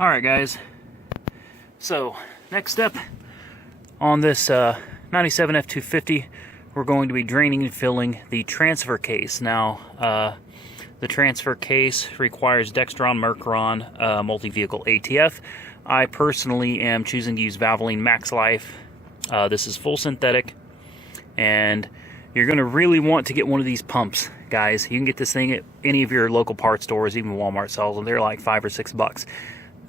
Alright guys, so next step on this 97 F250, we're going to be draining and filling the transfer case. Now, the transfer case requires Dextron Mercuron multi-vehicle ATF. I personally am choosing to use Valvoline Max Life. This is full synthetic, and you're going to really want to get one of these pumps, guys. You can get this thing at any of your local parts stores, even Walmart sells them. They're like $5 or $6.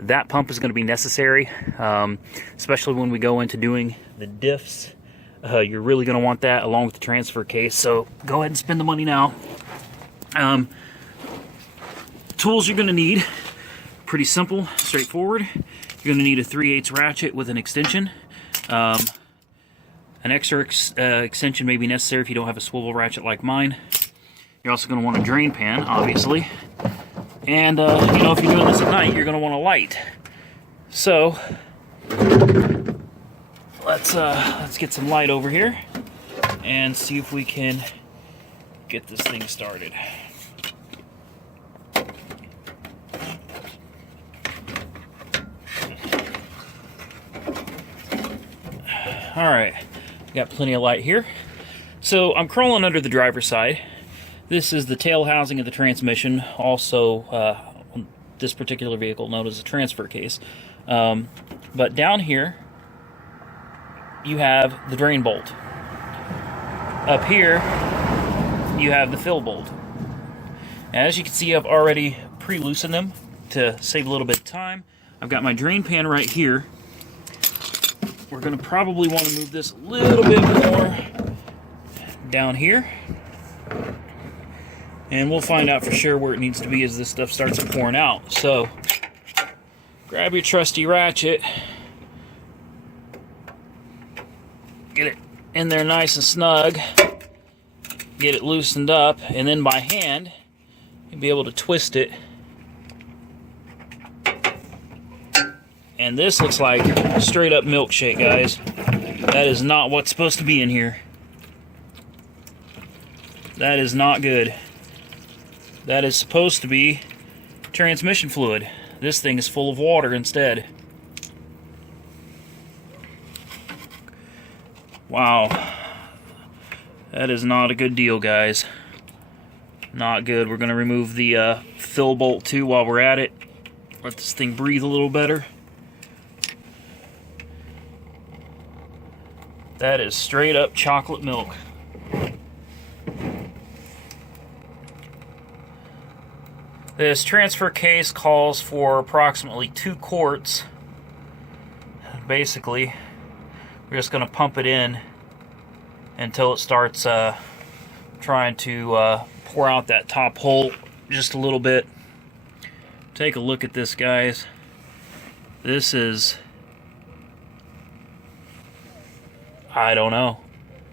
That pump is going to be necessary, especially when we go into doing the diffs. You're really going to want that along with the transfer case, so go ahead and spend the money now. Tools you're going to need, pretty simple, straightforward. You're going to need a 3/8 ratchet with an extension. An extra extension may be necessary if you don't have a swivel ratchet like mine. You're also going to want a drain pan, obviously. And, you know, if you're doing this at night, you're going to want a light. So, let's get some light over here and see if we can get this thing started. Alright, got plenty of light here. So, I'm crawling under the driver's side. This is the tail housing of the transmission, also on this particular vehicle known as a transfer case. But down here, you have the drain bolt. Up here, you have the fill bolt. As you can see, I've already pre-loosened them to save a little bit of time. I've got my drain pan right here. We're going to probably want to move this a little bit more down here. And we'll find out for sure where it needs to be as this stuff starts pouring out. So, grab your trusty ratchet. Get it in there nice and snug. Get it loosened up. And then by hand, you'll be able to twist it. And this looks like a straight up milkshake, guys. That is not what's supposed to be in here. That is not good. That is supposed to be transmission fluid. This thing is full of water instead. Wow. That is not a good deal, guys. Not good. We're going to remove the fill bolt too while we're at it. Let this thing breathe a little better. That is straight up chocolate milk. This transfer case calls for approximately 2 quarts. Basically, we're just going to pump it in until it starts trying to pour out that top hole just a little bit. Take a look at this, guys. This is... I don't know.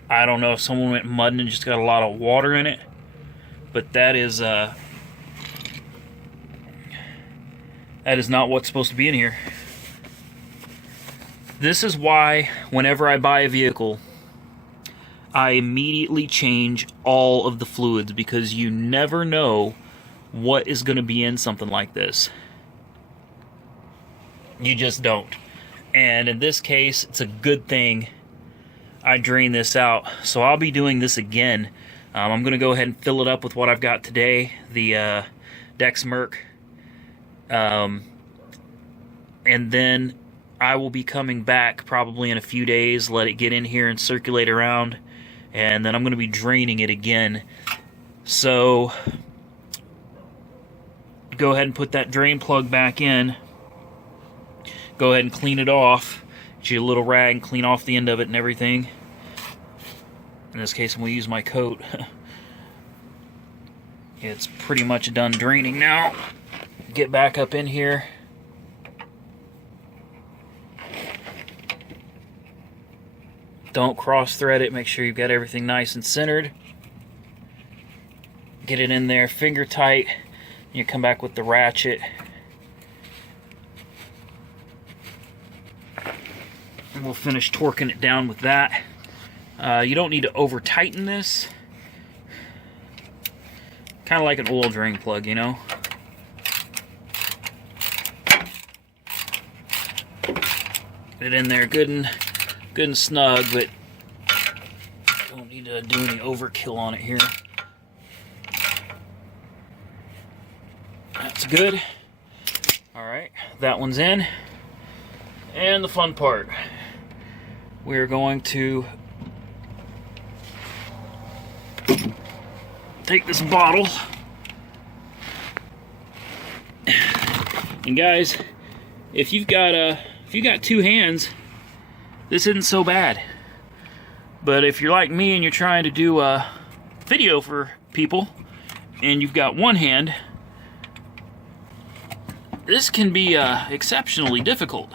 I don't know if someone went mudding and just got a lot of water in it. But that is not what's supposed to be in here. This is why whenever I buy a vehicle, I immediately change all of the fluids, because you never know what is going to be in something like this. You just don't. And in this case, it's a good thing I drain this out. So I'll be doing this again. I'm going to go ahead and fill it up with what I've got today, the Dex Merc. And then I will be coming back probably in a few days, let it get in here and circulate around, and then I'm going to be draining it again. So go ahead and put that drain plug back in. Go ahead and clean it off. Get you a little rag and clean off the end of it and everything. In this case, I'm going to use my coat. It's pretty much done draining now. Get back up in here. Don't cross thread it. Make sure you've got everything nice and centered. Get it in there finger tight. You come back with the ratchet. And we'll finish torquing it down with that. You don't need to over tighten this. Kind of like an oil drain plug, you know. it in there good and snug, but don't need to do any overkill on it here. That's good. Alright, that one's in. And the fun part. We're going to take this bottle. And guys, if you've got two hands, this isn't so bad. But if you're like me and you're trying to do a video for people and you've got one hand, this can be exceptionally difficult.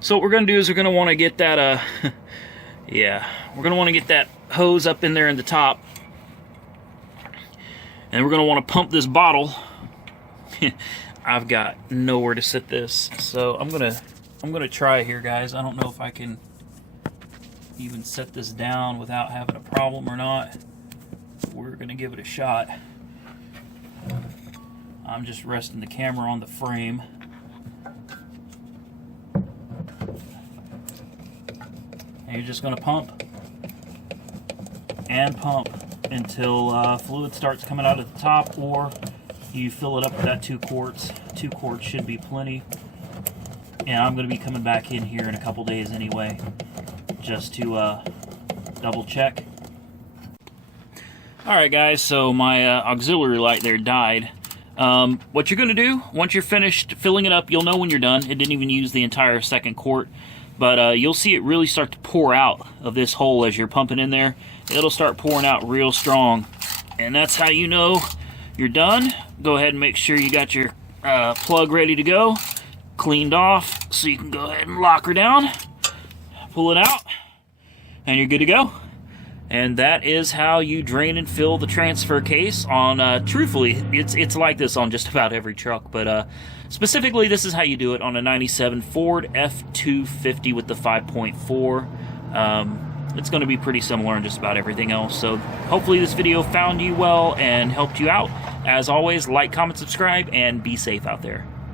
So what we're going to do is we're going to want to get that yeah, we're going to want to get that hose up in there in the top, and we're going to want to pump this bottle. I've got nowhere to sit this, so I'm gonna try here, guys. I don't know if I can even set this down without having a problem or not. We're gonna give it a shot. I'm just resting the camera on the frame. And you're just gonna pump and pump until fluid starts coming out at the top, or you fill it up with that 2 quarts. 2 quarts should be plenty. And I'm going to be coming back in here in a couple days anyway, just to double check. Alright guys, so my auxiliary light there died. What you're going to do, once you're finished filling it up, you'll know when you're done. It didn't even use the entire 2nd quart. But you'll see it really start to pour out of this hole as you're pumping in there. It'll start pouring out real strong. And that's how you know you're done. Go ahead and make sure you got your plug ready to go, cleaned off, so you can go ahead and lock her down, pull it out, and you're good to go. And that is how you drain and fill the transfer case on, truthfully, it's like this on just about every truck, but specifically this is how you do it on a 97 Ford F250 with the 5.4. It's going to be pretty similar in just about everything else. So hopefully this video found you well and helped you out. As always, like, comment, subscribe, and be safe out there.